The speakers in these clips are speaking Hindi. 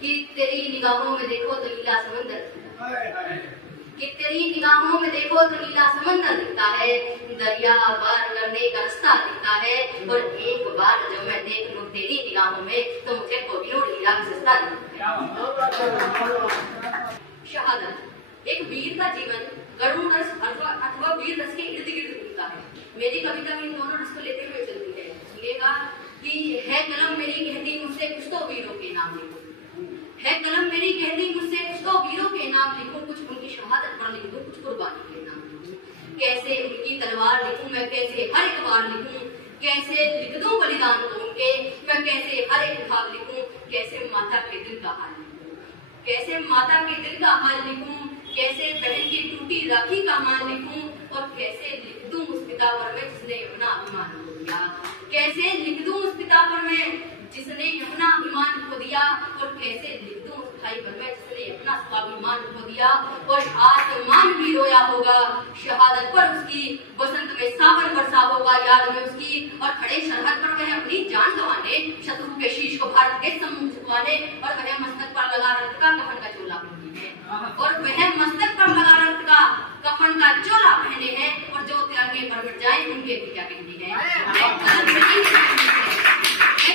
कि तेरी निगाहों में देखो तो नीला समंदर, कि तेरी निगाहों में देखो तो नीला समंदर दिखता है, दरिया पार करने का रास्ता दिखता है। और एक बार जब मैं देख लूं तेरी निगाहों में तो मुझे कोहिनूर हीरा सस्ता दिखता है। शहादत एक वीर का जीवन करुण रस अथवा वीर रस के इर्द गिर्द घूमता है। मेरी कविता में इन दोनों रस को लेते हुए चलती है। सुनिएगा कि है कलम मेरी कहती मुझसे कुछ तो वीरों के नाम लिखूं, है कलम मेरी कहती मुझसे कुछ तो वीरों के नाम लिखूं, कुछ उनकी शहादत पर लिख दूं, कुछ कुर्बानी के नाम लिखूं। कैसे उनकी तलवार लिखूं मैं, कैसे हर एक बार लिखूं, कैसे लिख दूं बलिदान को उनके मैं, कैसे हर एक भाग लिखूं, कैसे माता के दिल का हाल लिखूं, कैसे माता के दिल का हाल लिखूं, कैसे बहन की टूटी राखी का मान लिखूं, और कैसे लिख दूं उस पिता पर मैं जिसने अपना अभिमान खो दिया, कैसे लिख दूं उस पिता पर मैं जिसने अपना अभिमान खो दिया, और कैसे लिख दूं उस भाई पर मैं जिसने अपना स्वाभिमान खो दिया। और आसमान भी रोया होगा शहादत पर उसकी, बसंत में सावन बरसा होगा याद में उसकी, और खड़े सरहद पर वह अपनी जान गंवाने, शत्रु के शीश को भारत के सम्मुख झुकाने, और वह मस्तक पर लगा रक्त का कफन का चोला पहने है, और वह मस्तक पर लगा रक्त का कफन का चोला पहने हैं, और जो तिरंगे पर मिट जाए उनके भी क्या कहने हैं।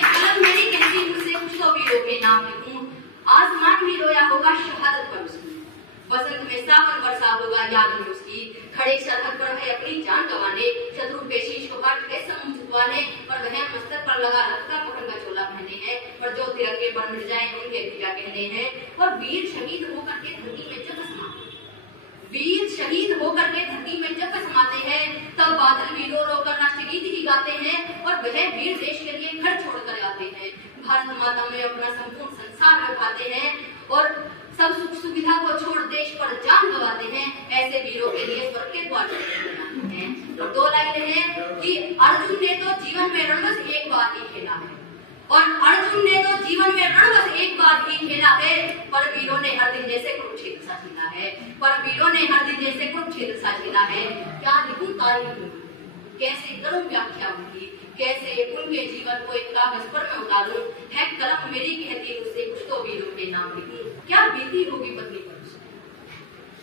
कलम मेरी कहती मुझसे कुछ तो वीरों के नाम लिखूं, आसमान भी रोया होगा शहादत पर उसकी, बसंत में सावन बरसा होगा याद में उसकी, खड़े सरहद पर है अपनी जान गंवाने, शत्रु के शीश को भारत के सम्मुख झुकाने, और वह मस्तक पर लगा रक्त का कफन का चोला पहने हैं, और जो तिरंगे पर मिट जाए उनके भी क्या कहने हैं। और वीर शहीद होकर के धरती में जब समाते, वीर शहीद होकर के धरती में जब समाते हैं, तब बादल भी रो रो कर राष्ट्रगीत ही गाते हैं, और वह वीर देश के लिए घर छोड़कर आते हैं, भारत माता में अपना संपूर्ण संसार रखाते हैं, और सब सुख सुविधा को छोड़ देश पर जान गंवाते हैं। ऐसे वीरों के लिए स्वर्ग के द्वार बनाते हैं। और दो लाइनें हैं कि अर्जुन ने तो जीवन में रणवस एक बार ही खेला है, और अर्जुन ने तो जीवन में रणवस एक बार ही खेला है, पर वीरों ने हर दिन जैसे कुरुक्षेत्र सा खेला है, पर वीरों ने हर दिन जैसे कुरुक्षेत्र सा खेला है। क्या लिखूं तारीफ, कैसे करूं व्याख्या उनकी, कैसे उनके जीवन को एक कागज पर मैं उतारूं, है कलम मेरी कहती मुझसे कुछ तो वीरों के नाम लिखूं। क्या बीती होगी पत्नी पर उसकी,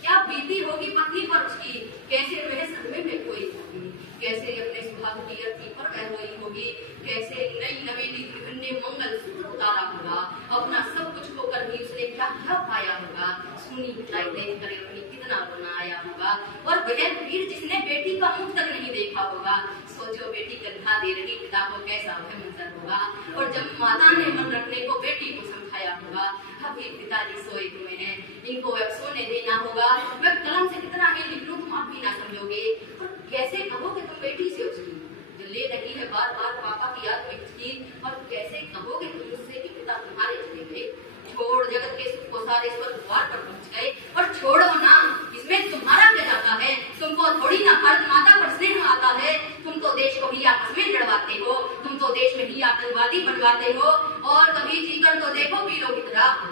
क्या बीती होगी पत्नी पर उसकी, कैसे वह सदमे में कोई होगी, कैसे अपने सुहाग की अर्थी पर वह रोई होगी, कैसे नई नवेली दुल्हन ने मंगल सूत्र उतारा होगा, अपना सब कुछ खोकर भी उसने क्या क्या पाया होगा, सुनी मिठाई देख कर अपनी कितना रोना आया होगा। और वह वीर जिसने बेटी का मुख तक नहीं देखा होगा, सोचो बेटी कंधा दे रही पिता को कैसा वह मंजर होगा। और जब माता ने मन रखने को बेटी को समझाया होगा, अभी पिताजी सोए हुए हैं, इनको अब सोने देना होगा, मैं कलम से कितना ही लिख लूं तुम आप भी ना समझोगे। और कैसे कहोगे तुम बेटी से उसकी जो ले रही है बार बार पापा की याद में उसकी, और कैसे कहोगे तुम उससे कि पिता तुम्हारे चले गए, छोड़ जगत के सुख को सारे स्वर्ग द्वार पर पहुंच गए। और छोड़ो ना, इसमें तुम्हारा क्या जाता है, तुमको थोड़ी ना भारत माता पर स्नेह आता है, तुम तो देश को ही आपस में लड़वाते हो, तुम तो देश में ही आतंकवादी बनवाते हो। और कभी जीकर तो देखो वीरों की तरह,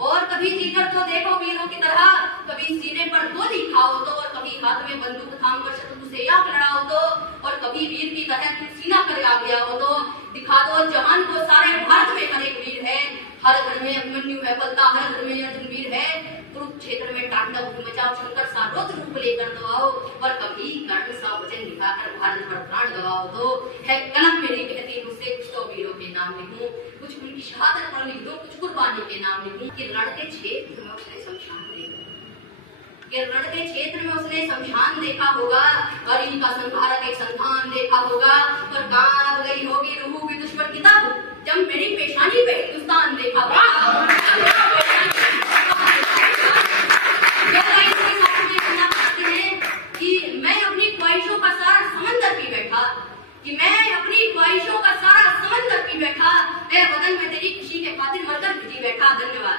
और कभी जीकर तो देखो वीरों की तरह, कभी सीने पर गोली खाओ तो, और कभी हाथ में बंदूक थाम कर शत्रु से आग लड़ाओ तो, और कभी वीर की तरह सीना कर आ गया हो तो, दिखा दो जहान को सारे भारत में हर एक वीर है, हर घर में अभिमन्यु है पलता, हर घर में अर्जुन वीर है, कुरुक्षेत्र में तांडव मचाओ, शंकर सा रौद्र रूप लेकर दबाओ, और कभी कर्ण सा वचन दिखाकर भारत पर प्राण गवाओ तो, है कलम मेरी कहती मुझसे कुछ तो वीरों के नाम लिखूं, कुछ उनकी शहादत पर लिख दूं, कुछ कुर्बानी के नाम लिखूं। कि रण के क्षेत्र में उसने शमशान देखा, कि रण के क्षेत्र में उसने शमशान देखा होगा, और इनका संहारक एक संतान देखा होगा, और कांप गई होगी रूह भी दुश्मन की तब जब मेरी पेशानी पे हिंदुस्तान देखा होगा। कि मैं अपनी ख्वाहिशों का सारा समंदर पी बैठा, कि मैं अपनी ख्वाहिशों का सारा समंदर पी बैठा, वतन में तेरी खुशी के खातिर मरकर भिजी बैठा। धन्यवाद।